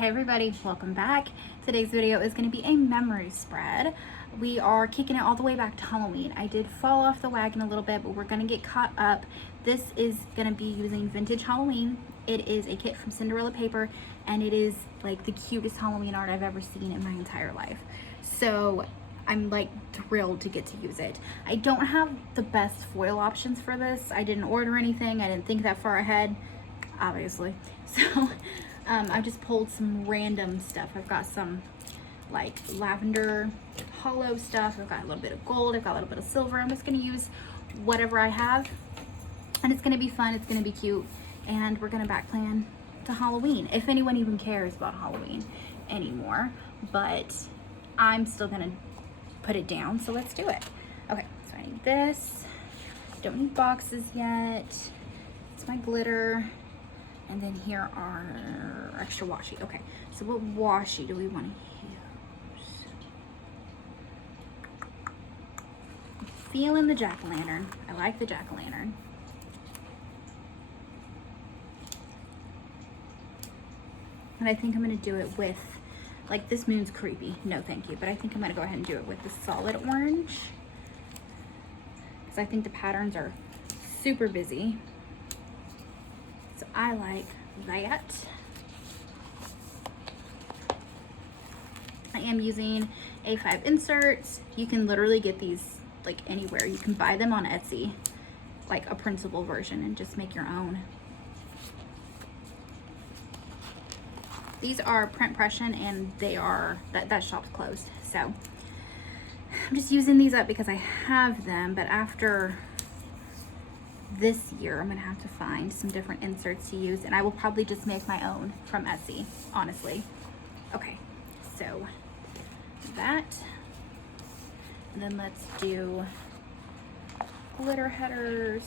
Hey everybody, welcome back. Today's video is going to be a memory spread. We are kicking it all the way back to Halloween. I did fall off the wagon a little bit, but we're going to get caught up. This is going to be using Vintage Halloween. It is a kit from Cinderella Paper, and it is like the cutest Halloween art I've ever seen in my entire life. So I'm like thrilled to get to use it. I don't have the best foil options for this. I didn't order anything. I didn't think that far ahead, obviously. So I just pulled some random stuff. I've got some like lavender hollow stuff. I've got a little bit of gold. I've got a little bit of silver. I'm just gonna use whatever I have, and it's gonna be fun. It's gonna be cute, and we're gonna back plan to Halloween, if anyone even cares about Halloween anymore. But I'm still gonna put it down, so let's do it. Okay, so I need this. Don't need boxes yet. It's my glitter. And then here are extra washi. Okay, so what washi do we want to use? I'm feeling the jack-o'-lantern. I like the jack-o'-lantern. And I think I'm gonna do it with, like, this moon's creepy. No, thank you. But I think I'm gonna go ahead and do it with the solid orange, because I think the patterns are super busy. So I like that. I am using A5 inserts. You can literally get these like anywhere. You can buy them on Etsy, like a printable version, and just make your own. These are print pression, and they are, that shop's closed. So I'm just using these up because I have them, but after this year I'm gonna have to find some different inserts to use, and I will probably just make my own from Etsy, honestly. Okay, so that, and then let's do glitter headers.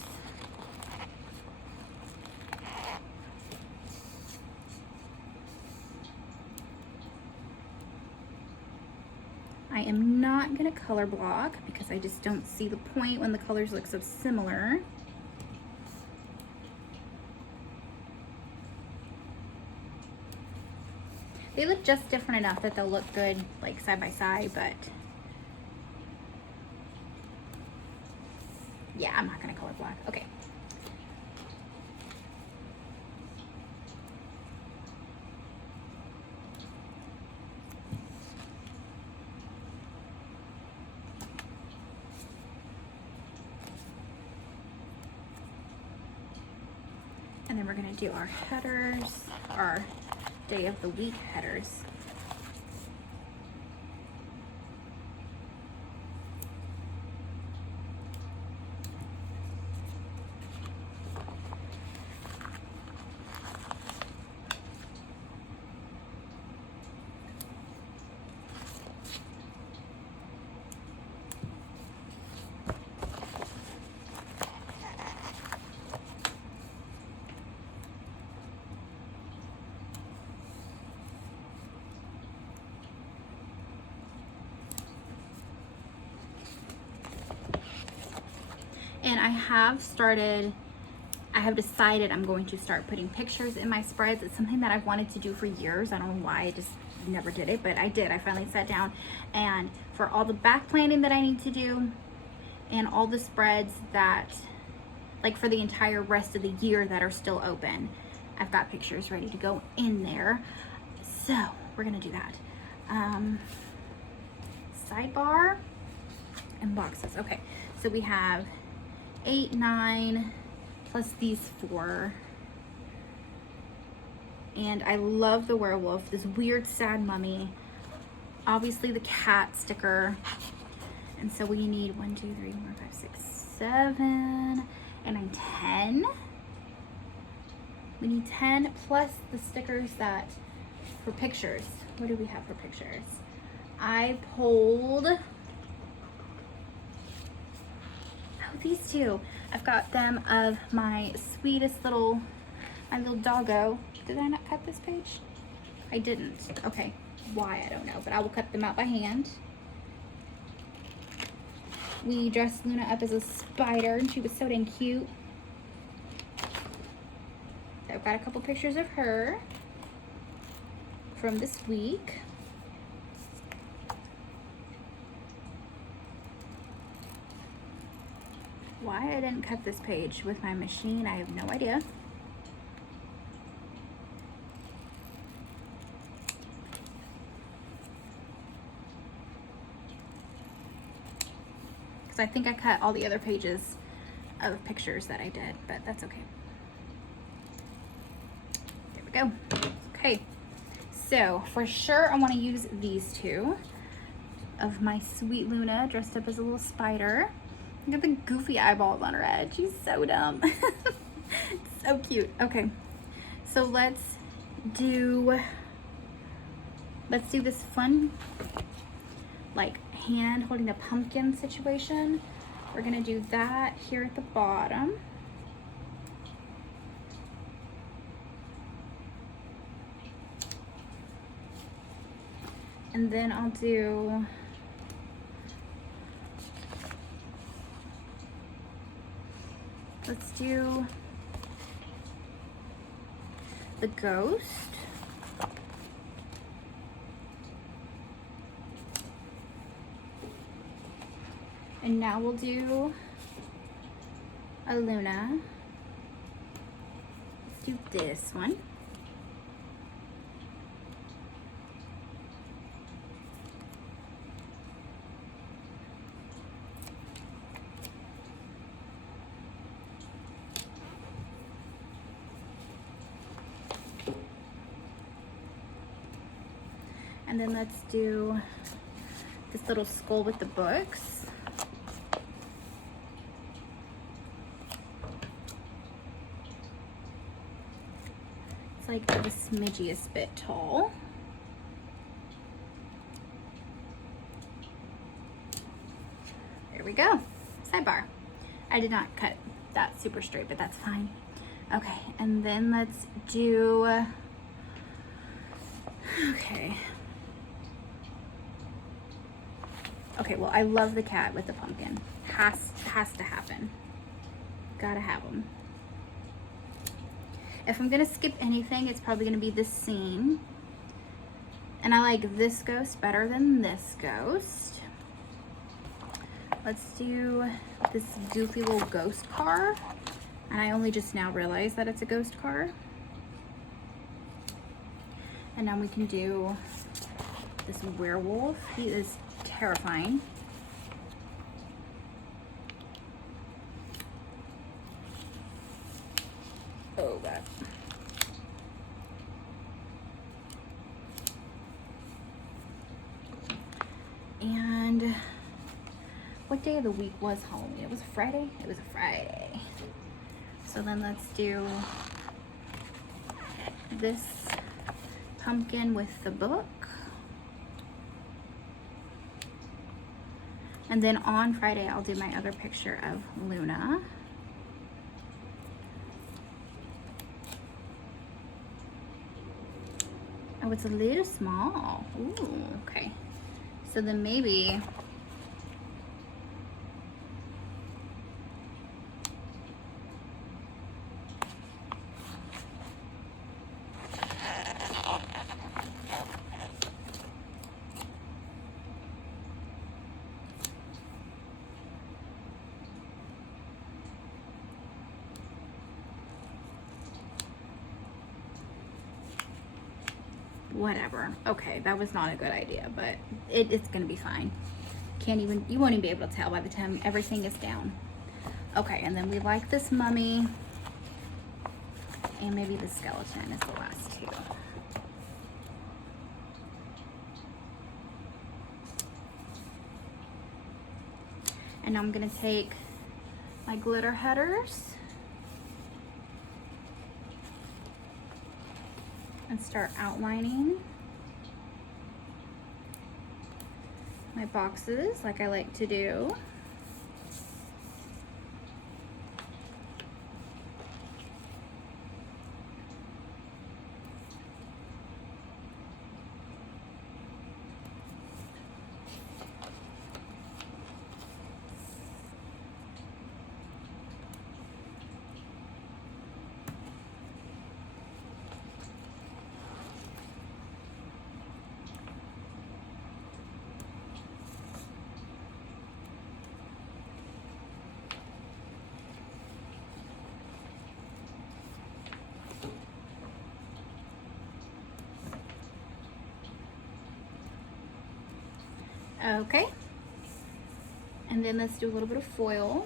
I am not gonna color block because I just don't see the point when the colors look so similar. They look just different enough that they'll look good like side by side, but yeah, I'm not gonna color block. Okay. And then we're gonna do our headers, our day of the week headers. And I have decided I'm going to start putting pictures in my spreads. It's something that I've wanted to do for years. I don't know why, I just never did it, but I did. I finally sat down, and for all the back planning that I need to do and all the spreads that, like for the entire rest of the year that are still open, I've got pictures ready to go in there. So we're gonna do that. Sidebar and boxes. Okay, so we have 8, 9, plus these 4. And I love the werewolf, this weird sad mummy. Obviously the cat sticker. And so we need 1, 2, 3, 4, 5, 6, 7, and 9, 10. We need 10 plus the stickers that for pictures. What do we have for pictures? I pulled these two. I've got them of my sweetest little, my little doggo. Did I not cut this page? I didn't. Okay, why, I don't know, but I will cut them out by hand. We dressed Luna up as a spider, and she was so dang cute. I've got a couple pictures of her from this week. Why I didn't cut this page with my machine, I have no idea. Because I think I cut all the other pages of pictures that I did, but that's okay. There we go. Okay, so for sure I want to use these two of my sweet Luna dressed up as a little spider. Look at the goofy eyeballs on her head. She's so dumb. So cute. Okay, so let's do this fun, like, hand holding a pumpkin situation. We're gonna do that here at the bottom. And then I'll do let's do the ghost. And now we'll do a Luna. Let's do this one. And then let's do this little skull with the books. It's like the smidgiest bit tall. There we go. Sidebar. I did not cut that super straight, but that's fine. Okay, and then let's do, okay. Okay, well, I love the cat with the pumpkin. Has to happen. Gotta have them. If I'm gonna skip anything, it's probably gonna be this scene. And I like this ghost better than this ghost. Let's do this goofy little ghost car. And I only just now realized that it's a ghost car. And now we can do this werewolf. He is terrifying. Oh God. And what day of the week was Halloween? It was a Friday? It was a Friday. So then let's do this pumpkin with the book. And then on Friday, I'll do my other picture of Luna. Oh, it's a little small. Ooh, okay. So then maybe whatever. Okay, that was not a good idea, but it's gonna be fine. You won't even be able to tell by the time everything is down. Okay, and then we like this mummy, and maybe the skeleton is the last two. And I'm gonna take my glitter headers and start outlining my boxes like I like to do. Okay. And then let's do a little bit of foil.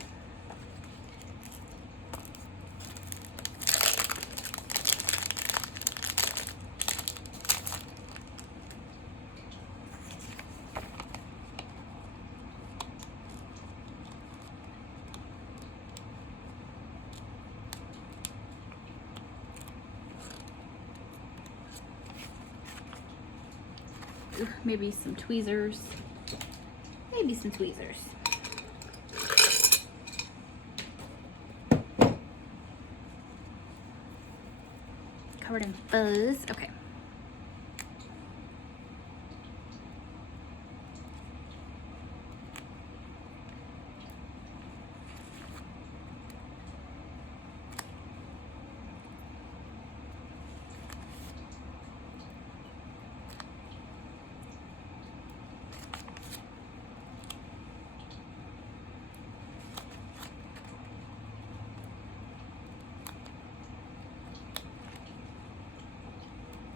Maybe some tweezers. Maybe some tweezers. Covered in fuzz. Okay.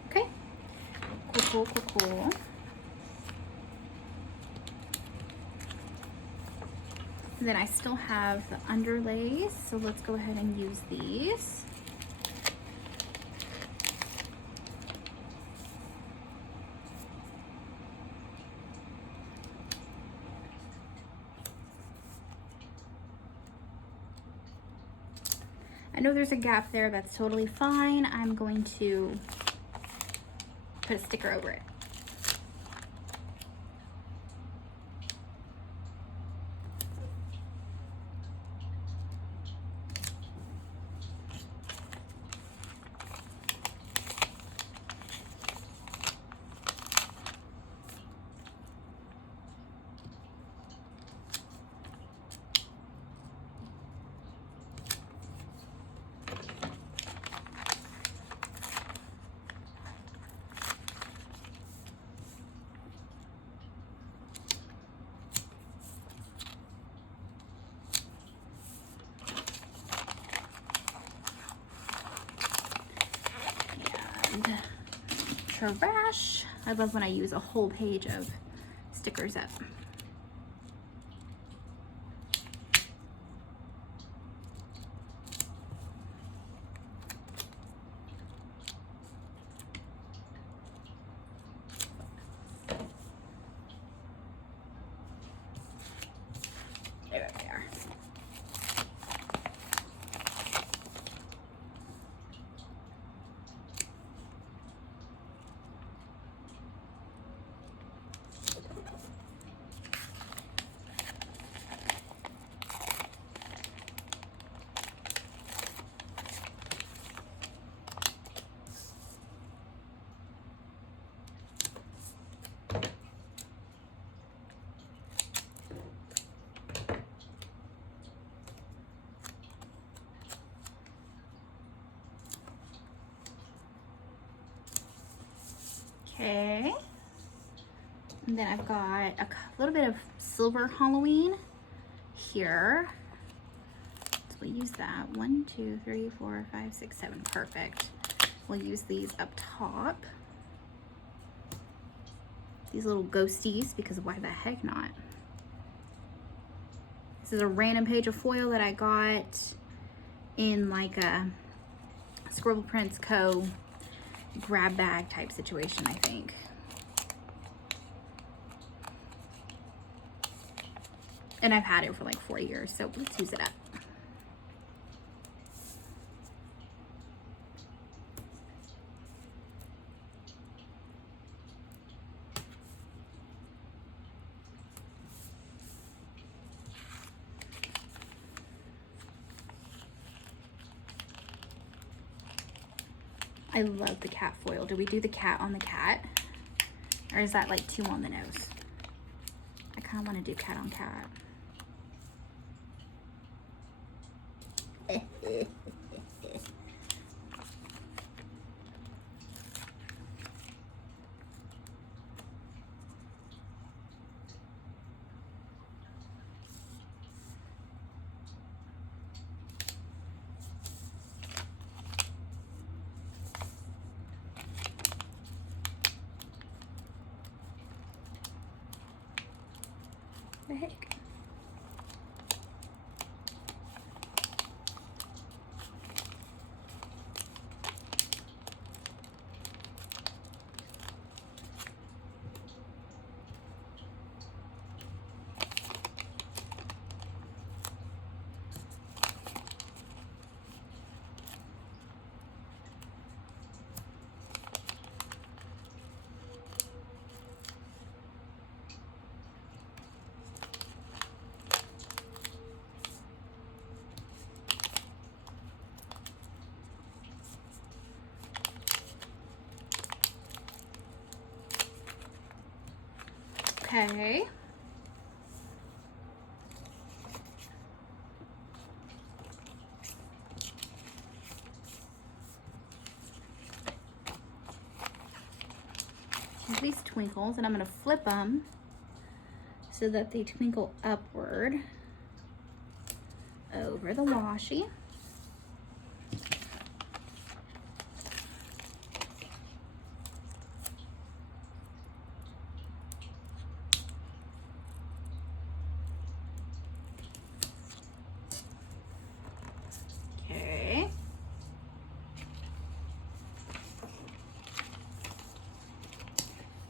Okay. Cool, cool, cool, cool. And then I still have the underlays, so let's go ahead and use these. I know there's a gap there, that's totally fine. I'm going to put a sticker over it. Trash. I love when I use a whole page of stickers up. There they are. Okay. And then I've got a little bit of silver Halloween here. So we'll use that. 1, 2, 3, 4, 5, 6, 7. Perfect. We'll use these up top. These little ghosties, because why the heck not? This is a random page of foil that I got in like a Scribble Prints Co. grab bag type situation, I think. And I've had it for like 4 years, so let's use it up. I love the cat foil. Do we do the cat on the cat? Or is that like too on the nose? I kind of want to do cat on cat. Okay. These twinkles, and I'm going to flip them so that they twinkle upward over the washi. Okay.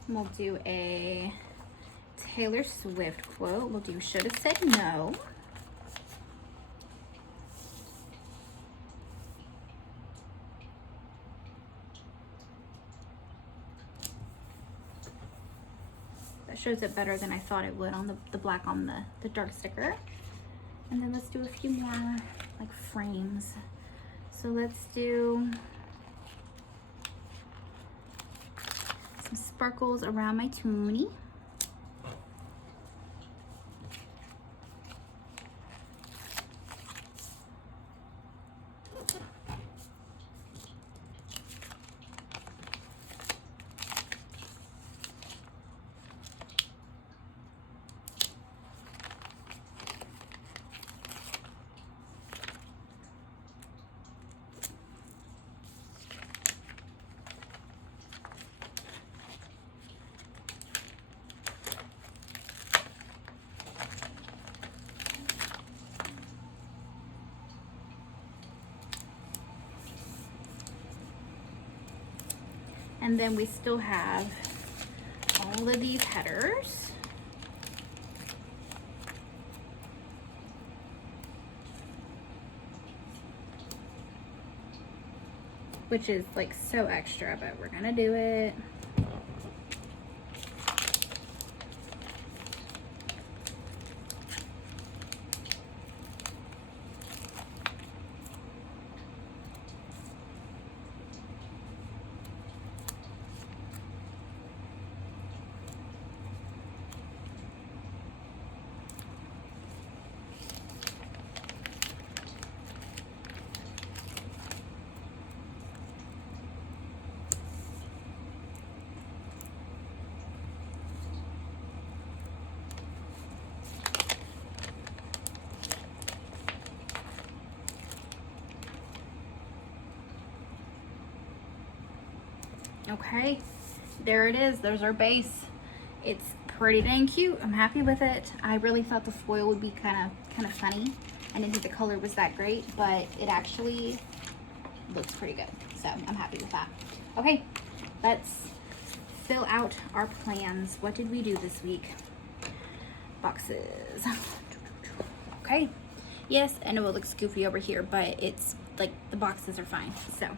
We'll do a Taylor Swift quote. We'll do should have said no. That shows it better than I thought it would on the black on the dark sticker. And then let's do a few more like frames. So let's do some sparkles around my toonie. And then we still have all of these headers. Which is like so extra, but we're gonna do it. Okay, there it is. There's our base. It's pretty dang cute. I'm happy with it. I really thought the foil would be kind of funny. I didn't think the color was that great, but it actually looks pretty good. So I'm happy with that. Okay, let's fill out our plans. What did we do this week? Boxes. Okay. Yes, I know it looks goofy over here, but it's like the boxes are fine. So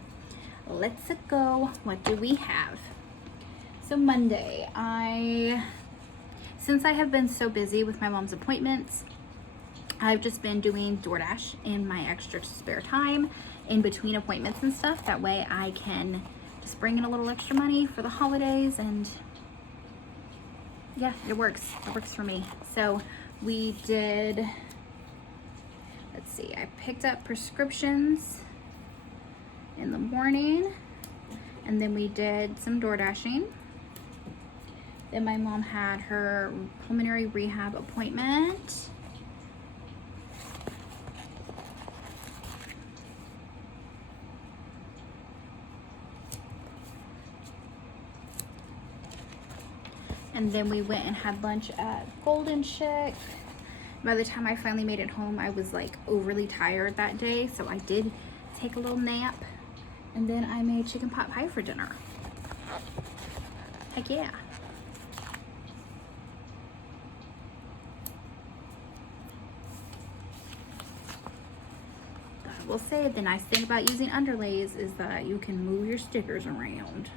let's go. What do we have? So Monday, since I have been so busy with my mom's appointments, I've just been doing DoorDash in my extra spare time in between appointments and stuff. That way I can just bring in a little extra money for the holidays, and yeah, it works. It works for me. So we did, let's see, I picked up prescriptions in the morning, and then we did some door dashing. Then my mom had her pulmonary rehab appointment. And then we went and had lunch at Golden Chick. By the time I finally made it home, I was like overly tired that day, so I did take a little nap. And then I made chicken pot pie for dinner. Heck yeah. I will say the nice thing about using underlays is that you can move your stickers around.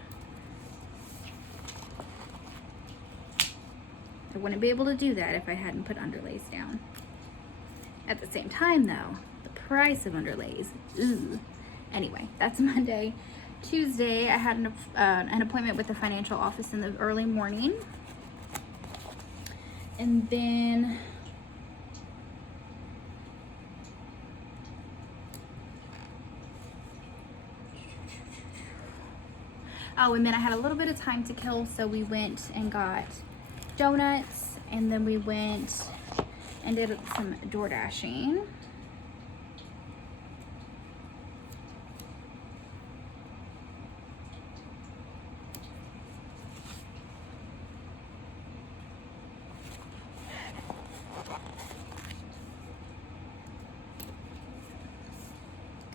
I wouldn't be able to do that if I hadn't put underlays down. At the same time though, the price of underlays, ooh. Anyway, that's Monday. Tuesday, I had an appointment with the financial office in the early morning. And then oh, and then I had a little bit of time to kill, so we went and got donuts, and then we went and did some door dashing.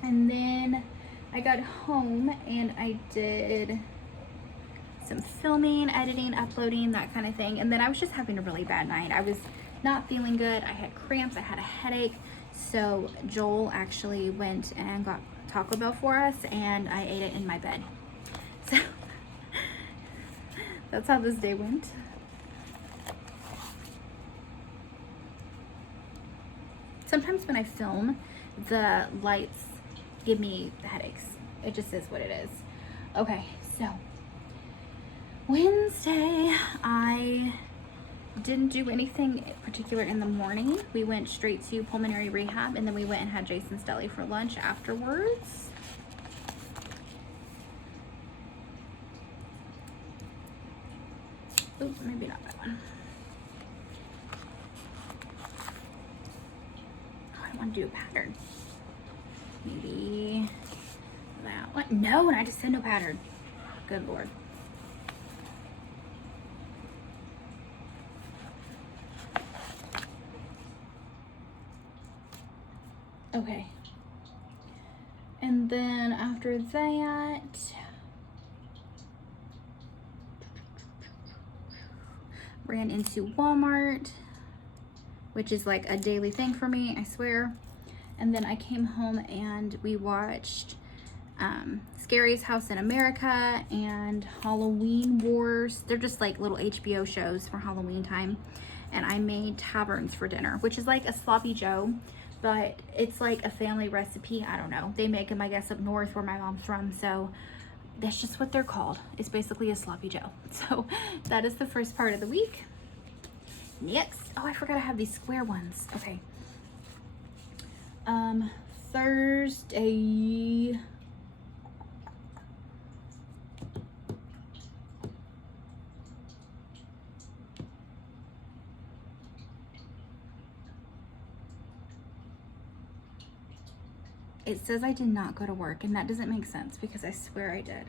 And then I got home and I did some filming, editing, uploading, that kind of thing. And then I was just having a really bad night. I was not feeling good. I had cramps, I had a headache. So Joel actually went and got Taco Bell for us, and I ate it in my bed. So that's how this day went. Sometimes when I film, the lights give me the headaches. It just is what it is. Okay, so Wednesday, I didn't do anything particular in the morning. We went straight to pulmonary rehab, and then we went and had Jason's Deli for lunch afterwards. Oops, maybe not that one. Oh, I want to do a pattern. Maybe that one. No, and I just said no pattern. Good Lord. Okay. And then after that, ran into Walmart, which is like a daily thing for me, I swear. And then I came home and we watched Scariest House in America and Halloween Wars. They're just like little HBO shows for Halloween time. And I made taverns for dinner, which is like a sloppy Joe, but it's like a family recipe. I don't know. They make them, I guess, up north where my mom's from. So that's just what they're called. It's basically a sloppy Joe. So that is the first part of the week. Next, oh, I forgot I have these square ones. Okay. Thursday. It says I did not go to work, and that doesn't make sense because I swear I did.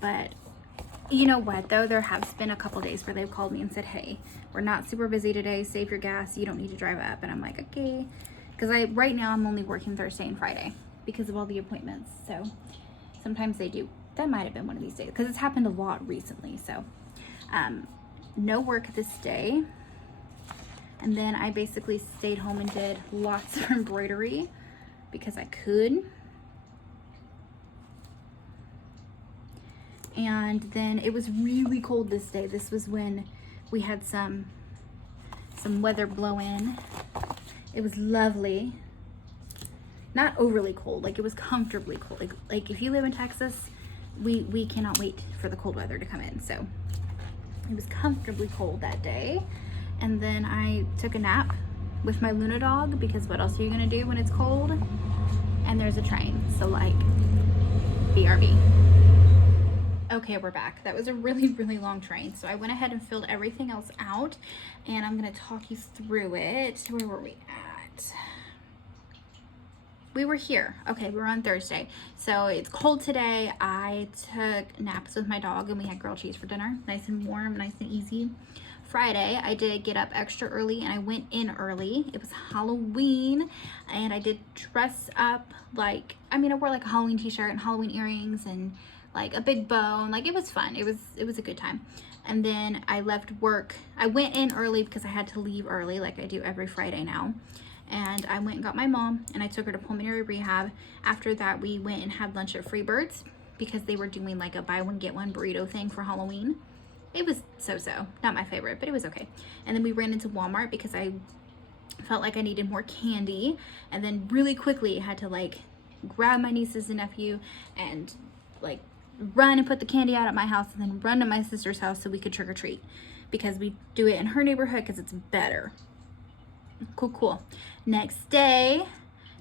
But you know what though, there has been a couple days where they've called me and said, hey, we're not super busy today, save your gas, you don't need to drive up. And I'm like, okay, because right now I'm only working Thursday and Friday because of all the appointments. So sometimes they do. That might have been one of these days because it's happened a lot recently. So no work this day. And then I basically stayed home and did lots of embroidery because I could. And then it was really cold this day. This was when we had some weather blow in. It was lovely. Not overly cold, like it was comfortably cold. Like if you live in Texas, we cannot wait for the cold weather to come in. So it was comfortably cold that day. And then I took a nap with my Luna dog because what else are you gonna do when it's cold? And there's a train, so like, BRB. Okay, we're back. That was a really, really long train. So I went ahead and filled everything else out, and I'm gonna talk you through it. Where were we at? We were here. Okay, we were on Thursday. So it's cold today. I took naps with my dog and we had grilled cheese for dinner. Nice and warm, nice and easy. Friday, I did get up extra early and I went in early. It was Halloween and I did dress up like, I wore like a Halloween t-shirt and Halloween earrings and like a big bow, and like it was fun. It was a good time. And then I left work. I went in early because I had to leave early like I do every Friday now. And I went and got my mom and I took her to pulmonary rehab. After that, we went and had lunch at Freebirds because they were doing like a buy one get one burrito thing for Halloween. It was so-so, not my favorite, but it was okay. And then we ran into Walmart because I felt like I needed more candy. And then really quickly I had to like grab my nieces and nephew and like run and put the candy out at my house and then run to my sister's house so we could trick or treat, because we do it in her neighborhood because it's better. Cool. Next day,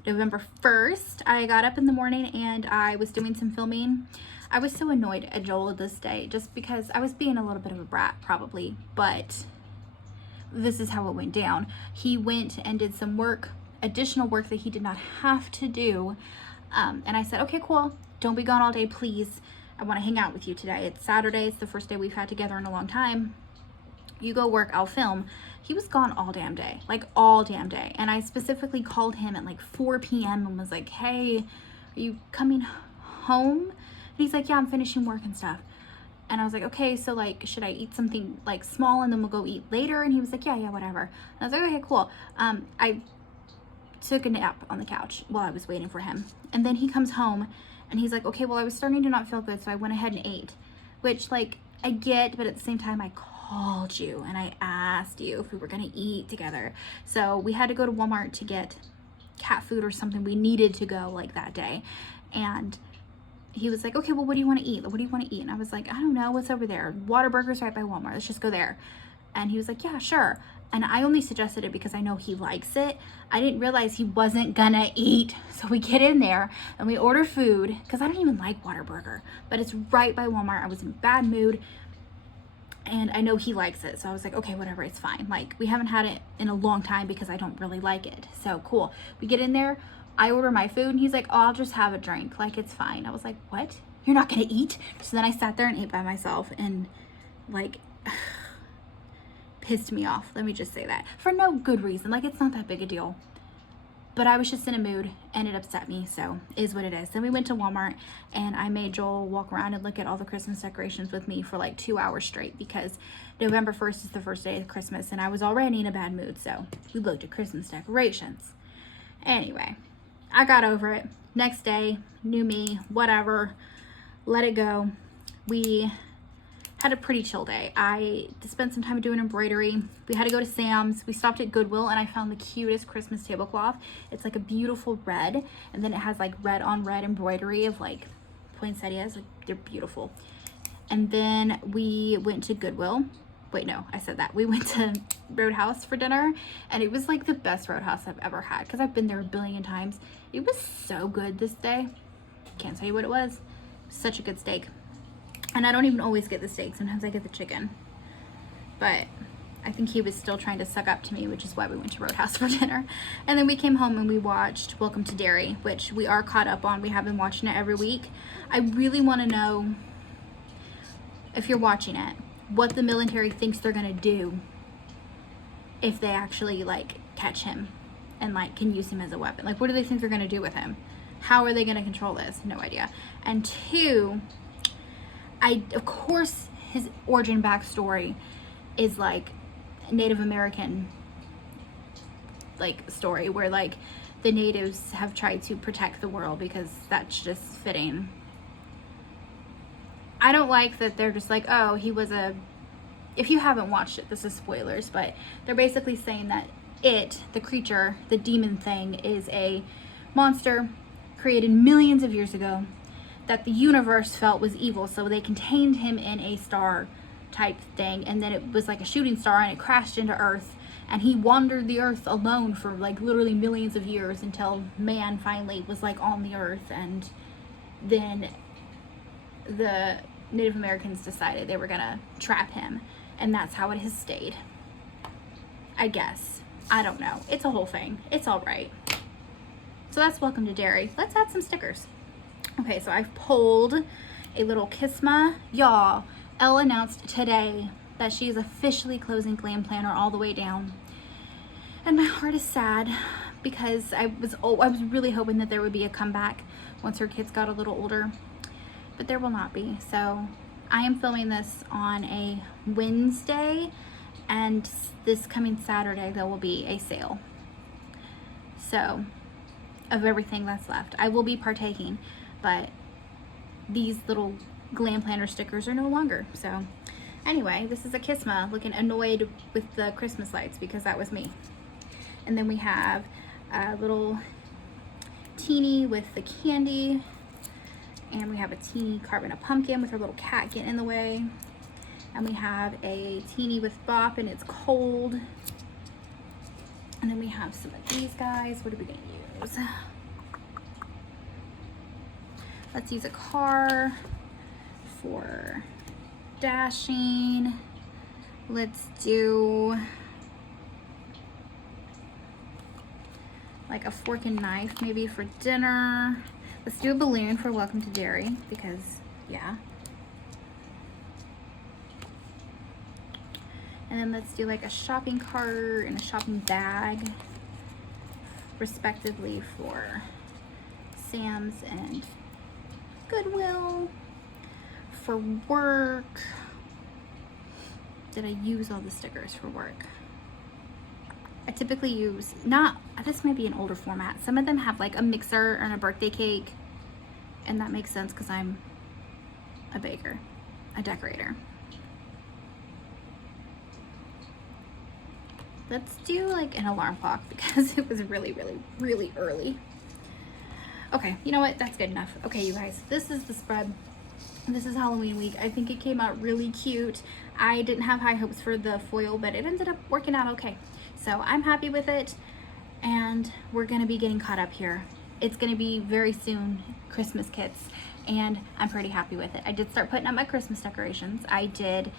November 1st, I got up in the morning and I was doing some filming. I was so annoyed at Joel this day just because I was being a little bit of a brat probably, but this is how it went down. He went and did some work, additional work that he did not have to do. And I said, okay, cool. Don't be gone all day, please. I want to hang out with you today. It's Saturday. It's the first day we've had together in a long time. You go work, I'll film. He was gone all damn day, like all damn day. And I specifically called him at like 4 p.m. and was like, hey, are you coming home? And he's like, yeah, I'm finishing work and stuff. And I was like, okay, so like, should I eat something like small and then we'll go eat later? And he was like, yeah, whatever. And I was like, okay, cool. I took a nap on the couch while I was waiting for him. And then he comes home and he's like, okay, well, I was starting to not feel good, so I went ahead and ate. Which, like, I get, but at the same time, I called you and I asked you if we were gonna eat together. So we had to go to Walmart to get cat food or something. We needed to go like that day. And he was like, okay, well, what do you want to eat? What do you want to eat? And I was like, I don't know, what's over there? Whataburger's right by Walmart. Let's just go there. And he was like, yeah, sure. And I only suggested it because I know he likes it. I didn't realize he wasn't gonna eat. So we get in there and we order food because I don't even like Whataburger, but it's right by Walmart. I was in a bad mood and I know he likes it. So I was like, okay, whatever, it's fine. Like, we haven't had it in a long time because I don't really like it. So cool. We get in there, I order my food and he's like, oh, I'll just have a drink. Like, it's fine. I was like, what? You're not gonna eat? So then I sat there and ate by myself and like, pissed me off. Let me just say that. For no good reason. Like, it's not that big a deal. But I was just in a mood and it upset me. So it is what it is. Then we went to Walmart and I made Joel walk around and look at all the Christmas decorations with me for like 2 hours straight, because November 1st is the first day of Christmas and I was already in a bad mood. So we looked at Christmas decorations. Anyway, I got over it. Next day, new me, whatever, let it go. We had a pretty chill day. I spent some time doing embroidery. We had to go to Sam's. We stopped at Goodwill and I found the cutest Christmas tablecloth. It's like a beautiful red, and then it has like red on red embroidery of like poinsettias. Like, they're beautiful. And then we went to Goodwill. Wait, no, I said that. We went to Roadhouse for dinner and it was like the best Roadhouse I've ever had because I've been there a billion times. It was so good this day. Can't tell you what it was. Such a good steak. And I don't even always get the steak. Sometimes I get the chicken. But I think he was still trying to suck up to me, which is why we went to Roadhouse for dinner. And then we came home and we watched Welcome to Derry, which we are caught up on. We have been watching it every week. I really want to know, if you're watching it, what the military thinks they're going to do if they actually, like, catch him and, like, can use him as a weapon. Like, what do they think they're going to do with him? How are they going to control this? No idea. And two, of course, his origin backstory is like Native American like story where like the natives have tried to protect the world because that's just fitting. I don't like that they're just like, oh, he was a, if you haven't watched it, this is spoilers, but they're basically saying that the creature, the demon thing, is a monster created millions of years ago that the universe felt was evil, so they contained him in a star type thing, and then it was like a shooting star and it crashed into Earth, and he wandered the Earth alone for like literally millions of years until man finally was like on the Earth, and then the Native Americans decided they were gonna trap him, and that's how it has stayed, I guess. I don't know. It's a whole thing. It's all right. So that's Welcome to Derry. Let's add some stickers. Okay, so I've pulled a little Kisma. Y'all, Elle announced today that she is officially closing Glam Planner all the way down. And my heart is sad because I was really hoping that there would be a comeback once her kids got a little older. But there will not be. So I am filming this on a Wednesday, and this coming Saturday there will be a sale. So, of everything that's left. I will be partaking. But these little Glam Planner stickers are no longer. So anyway, this is a Kisma looking annoyed with the Christmas lights because that was me. And then we have a little teeny with the candy. And we have a teeny carving a pumpkin with her little cat getting in the way. And we have a teeny with Bop and it's cold. And then we have some of these guys. What are we gonna use? Let's use a car for dashing. Let's do like a fork and knife maybe for dinner. Let's do a balloon for Welcome to Derry because, yeah. And then let's do like a shopping cart and a shopping bag, respectively, for Sam's and Goodwill. For work, did I use all the stickers for work? I typically use, not, this might be an older format. Some of them have like a mixer and a birthday cake, and that makes sense because I'm a baker, a decorator. Let's do like an alarm clock because it was really early. Okay, you know what? That's good enough. Okay, you guys, this is the spread. This is Halloween week. I think it came out really cute. I didn't have high hopes for the foil, but it ended up working out okay. So I'm happy with it, and we're gonna be getting caught up here. It's gonna be very soon Christmas kits, and I'm pretty happy with it. I did start putting up my Christmas decorations. I did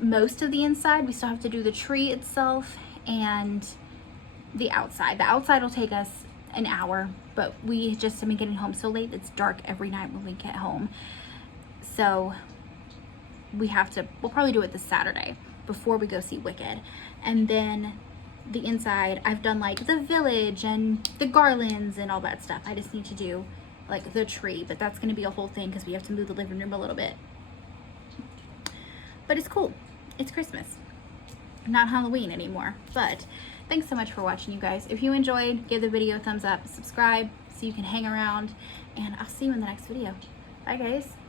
most of the inside. We still have to do the tree itself and the outside. The outside will take us an hour, but we just have been getting home so late. It's dark every night when we get home. So we'll probably do it this Saturday before we go see Wicked. And then the inside, I've done like the village and the garlands and all that stuff. I just need to do like the tree, but that's gonna be a whole thing because we have to move the living room a little bit. But it's cool. It's Christmas, not Halloween anymore. But thanks so much for watching, you guys. If you enjoyed, give the video a thumbs up, subscribe so you can hang around, and I'll see you in the next video. Bye, guys.